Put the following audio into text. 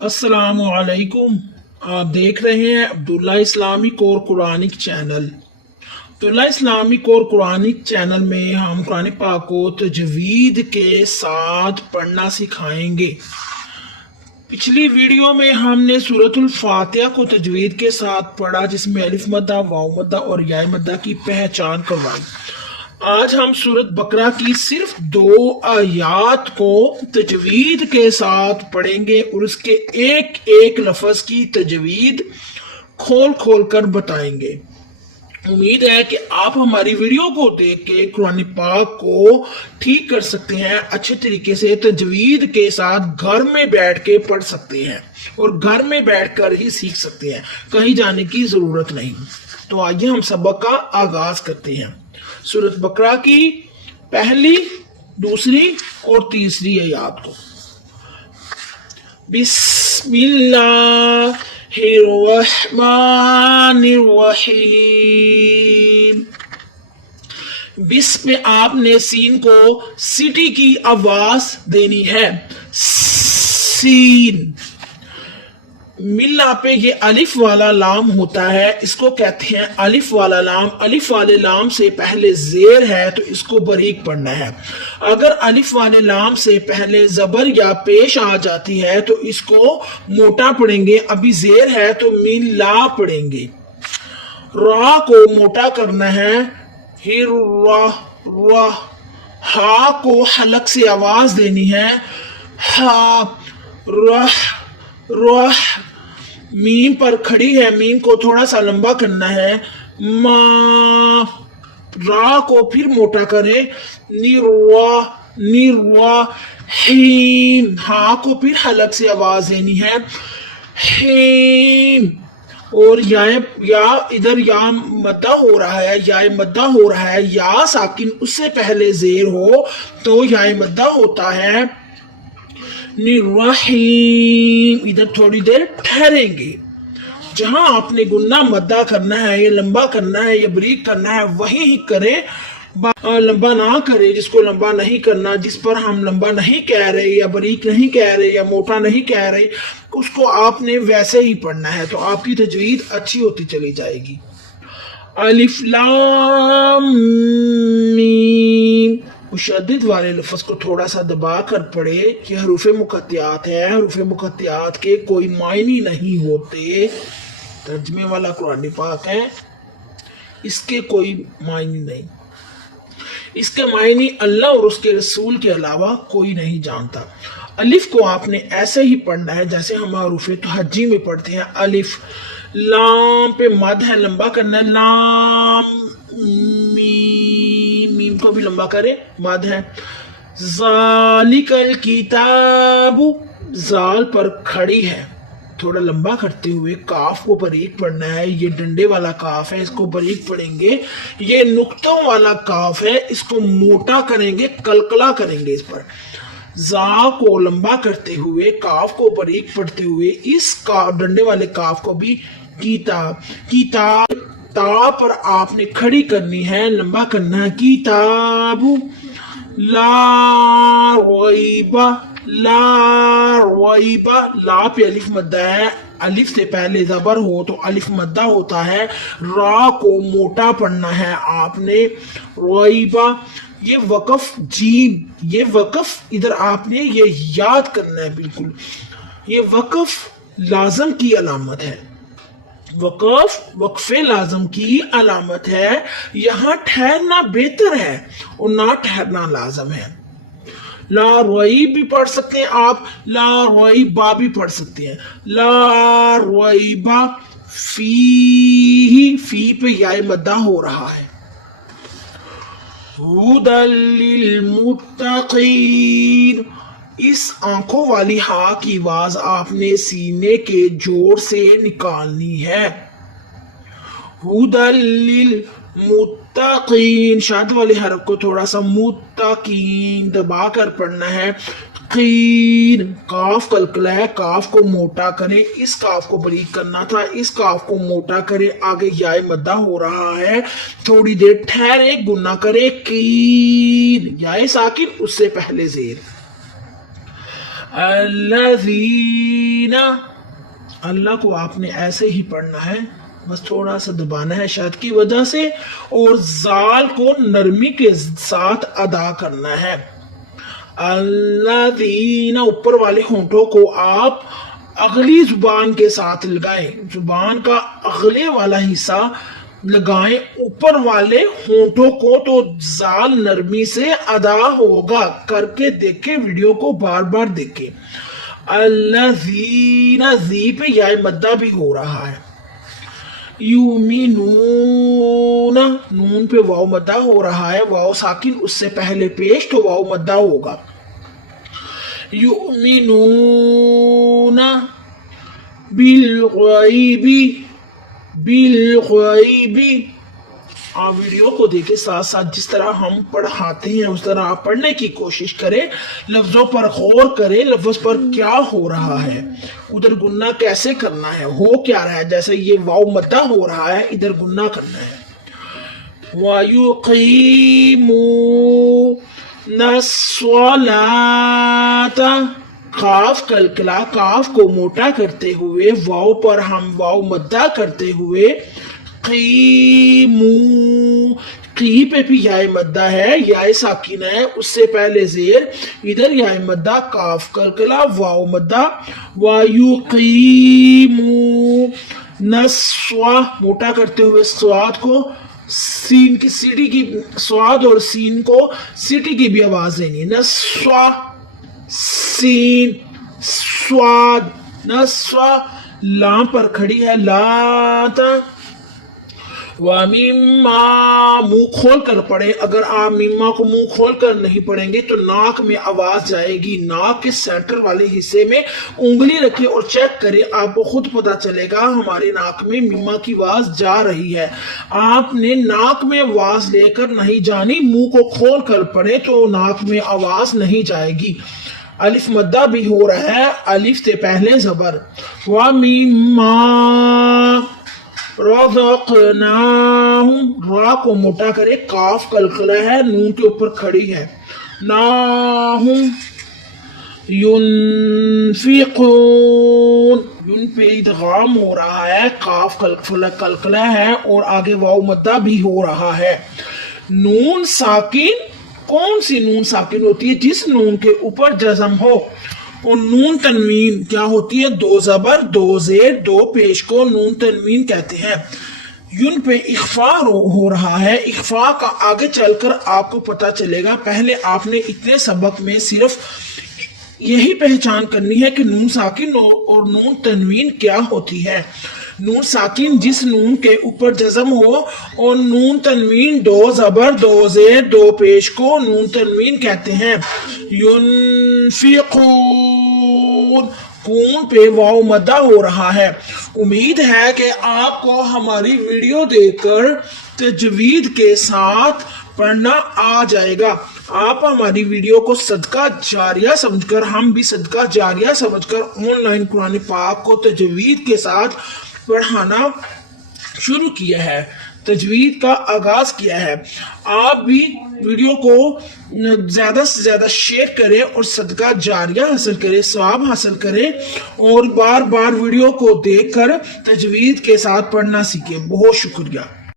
अस्सलाम वालेकुम। आप देख रहे हैं अब्दुल्ला इस्लामिक और कुरानिक चैनल। अब्दुल्ला इस्लामिक और कुरानिक चैनल में हम कुरान पाक को तजवीद के साथ पढ़ना सिखाएंगे। पिछली वीडियो में हमने सूरतुल फातिहा को तजवीद के साथ पढ़ा, जिसमें अलिफ मद्दा, वाव मद्दा और या मद्दा की पहचान करवाई। आज हम सूरत बकरा की सिर्फ 2 आयात को तजवीद के साथ पढ़ेंगे और उसके एक एक लफ्ज की तजवीद खोल खोल कर बताएंगे। उम्मीद है कि आप हमारी वीडियो को देख के कुरान पाक को ठीक कर सकते हैं, अच्छे तरीके से तजवीद के साथ घर में बैठ के पढ़ सकते हैं और घर में बैठकर ही सीख सकते हैं, कहीं जाने की जरूरत नहीं। तो आइए हम सबक का आगाज करते हैं। सूरत बकरा की पहली, दूसरी और तीसरी आयत को। बिस्मिल्लाहिर्रहमानिर्रहीम। बिस में आपने सीन को सिटी की आवाज देनी है, सीन। मिल्ला पे ये अलिफ वाला लाम होता है, इसको कहते हैं अलिफ वाला लाम। अलिफ वाले लाम से पहले जेर है तो इसको बारीक पढ़ना है। अगर अलिफ वाले लाम से पहले जबर या पेश आ जाती है तो इसको मोटा पढ़ेंगे। अभी जेर है तो मिल्ला पढ़ेंगे। रा को मोटा करना है, हिर्रा रा। हा को हलक से आवाज देनी है, हा रह रह। मीम पर खड़ी है, मीम को थोड़ा सा लंबा करना है, मा। रा को फिर मोटा करें, निर्वा निर्वा। हीम, हा को फिर हलक से आवाज देनी है, हीम। और या इधर या मद्दा हो रहा है, या मद्दा हो रहा है, या साकिन उससे पहले जेर हो तो या मद्दा होता है, निर्रहीम। इधर थोड़ी देर ठहरेंगे। जहां आपने गुन्ना मद्दा करना है, या लंबा करना है या बरीक करना है, वही ही करें, लंबा ना करें। जिसको लंबा नहीं करना, जिस पर हम लंबा नहीं कह रहे या बरीक नहीं कह रहे या मोटा नहीं कह रहे, उसको आपने वैसे ही पढ़ना है, तो आपकी तजवीद अच्छी होती चली जाएगी। अलिफ लाम मीम। मुशद्दिद वाले लफ्ज को थोड़ा सा दबा कर पढ़े। ये हरूफ मुकत्तियात है, हरूफ मुकत्तियात के कोई मायने नहीं होते। तर्जमे वाला कुरान पाक है, इसके कोई मायने नहीं। इसके मायने अल्लाह और उसके रसूल के अलावा कोई नहीं जानता। अलिफ को आपने ऐसे ही पढ़ना है जैसे हम हरूफ तहज्जी में पढ़ते हैं। अलिफ लाम पे मद है, लंबा करना है, लाम मीम। मीम को भी लंबा करें, मद है। ज़ालिकल किताबु, जाल पर खड़ी है, थोड़ा लंबा करते हुए काफ को बारीक पढ़ना है। ये डंडे वाला काफ है, इसको बारीक पढ़ेंगे। ये नुक्तों वाला काफ है, इसको मोटा करेंगे, कलकला करेंगे इस पर। जा को लंबा करते हुए, काफ को बारीक पढ़ते हुए, इस डंडे वाले काफ को भी किताब। किताब ता पर आपने खड़ी करनी है, लंबा करना है, किताबु। ला रैबा, ला रैबा। ला पे अलिफ मद्दा है, अलिफ से पहले जबर हो तो अलिफ मद्दा होता है। रा को मोटा पढ़ना है आपने, रैबा। ये वक़फ़ जीम, ये वक़फ़ इधर आपने ये याद करना है बिल्कुल। ये वक़फ़ लाज़म की अलामत है, वक़फ़ वक़फ़े लाज़म की अलामत है। यहाँ ठहरना बेहतर है और ना ठहरना लाज़म है। ला रईब भी पढ़ सकते हैं आप, ला रईबा भी पढ़ सकते हैं। ला रईबा फी, फी पे या मद्दा हो रहा है। हुदल लिल मुत्तक़ीन। इस आंखों वाली हा की आवाज आपने सीने के जोर से निकालनी है। हुदल लिल मुत्तक़ीन, शाद वाले हरफ को थोड़ा सा मुत्तक़ीन दबा कर पढ़ना है। कीन, काफ कलकला है, काफ को मोटा करें। इस काफ को बारीक करना था, इस काफ को मोटा करें। आगे या मद्दा हो रहा है, थोड़ी देर ठहरे, गुना करे। कीन, या साकिन उससे पहले जेर। الذین، اللہ کو آپ نے ایسے ہی پڑھنا ہے، بس تھوڑا سا دبانا ہے شد کی وجہ سے، اور زال کو نرمی کے ساتھ ادا کرنا ہے۔ الذین، اوپر والے ہونٹوں کو آپ اگلی زبان کے ساتھ لگائیں، زبان کا اگلے والا حصہ لگائیں اوپر والے ہونٹوں کو، تو زال نرمی سے ادا ہوگا۔ کر کے دیکھیں، ویڈیو کو بار بار دیکھیں۔ الذین، زی پہ یا مدہ بھی ہو رہا ہے۔ یؤمنون، نون پہ واو مدہ ہو رہا ہے، واو ساکن اس سے پہلے پیش، تو واو مدہ ہوگا۔ یؤمنون بالغیب، بالغیب، آپ ویڈیو کو دیکھیں ساتھ ساتھ جس طرح ہم پڑھاتے ہیں اس طرح آپ پڑھنے کی کوشش کریں، لفظوں پر غور کریں، لفظ پر کیا ہو رہا ہے، ادھر گنہ کیسے کرنا ہے، ہو کیا رہا ہے، جیسے یہ واو مدہ ہو رہا ہے، ادھر گنہ کرنا ہے۔ وَيُقِيمُونَ الصَّلَاةَ، قاف کلکلا، قاف کو موٹا کرتے ہوئے واو پر ہم واو مدہ کرتے ہوئے قیمو، قی پہ بھی یا مدہ ہے، یا ساکن ہے، اس سے پہلے زیر، ادھر یا مدہ، قاف کلکلا، واو مدہ۔ وَيُقِيمُونَ الصَّلَاةَ، موٹا کرتے ہوئے سواد کو، سین کی سیٹی کی، سواد اور سین کو سیٹی کی بھی آواز دینی، نسوا، سین، سواد، نسوا، لام پر کھڑی ہے، لاتا۔ وَمِمَّا، منہ کھول کر پڑھیں، اگر آپ مما کو منہ کھول کر نہیں پڑھیں گے تو ناک میں آواز جائے گی، ناک کے سینٹر والے حصے میں انگلی رکھیں اور چیک کریں، آپ کو خود پتا چلے گا ہماری ناک میں مما کی آواز جا رہی ہے۔ آپ نے ناک میں آواز لے کر نہیں جانی، منہ کو کھول کر پڑھیں تو ناک میں آواز نہیں جائے گی۔ الف مدہ بھی ہو رہا ہے، الف سے پہلے زبر۔ وَمِمَّا رَزَقْنَاهُمْ، را کو موٹا کرے، قاف کلکلا ہے، نون کے اوپر کھڑی ہے، ناہم ينفقون، یون پہ ادغام ہو رہا ہے، قاف کلکلا ہے اور آگے واو مدہ بھی ہو رہا ہے۔ نون ساکن، کون سی نون ساکن ہوتی ہے؟ جس نون کے اوپر جزم ہو، اور نون تنوین کیا ہوتی ہے؟ دو زبر، دو زیر، دو پیش کو نون تنوین کہتے ہیں۔ یون پہ اخفا ہو رہا ہے، اخفا کا آگے چل کر آپ کو پتا چلے گا، پہلے آپ نے اتنے سبق میں صرف یہی پہچان کرنی ہے کہ نون ساکن اور نون تنوین کیا ہوتی ہے۔ نون ساکن جس نون کے اوپر جزم ہو، اور نون تنوین دو زبر، دو زیر، دو پیش کو نون تنوین کہتے ہیں۔ ينفقون، کون پہ واو مدہ ہو رہا ہے۔ امید ہے کہ آپ کو ہماری ویڈیو دیکھ کر تجوید کے ساتھ پڑھنا آ جائے گا۔ آپ ہماری ویڈیو کو صدقہ جاریہ سمجھ کر، ہم بھی صدقہ جاریہ سمجھ کر آن لائن قرآن پاک کو تجوید کے ساتھ پڑھانا شروع کیا ہے، تجوید کا آغاز کیا ہے۔ آپ بھی ویڈیو کو زیادہ سے زیادہ شیئر کریں اور صدقہ جاریہ حاصل کریں، ثواب حاصل کریں، اور بار بار ویڈیو کو دیکھ کر تجوید کے ساتھ پڑھنا سیکھیں۔ بہت شکریہ۔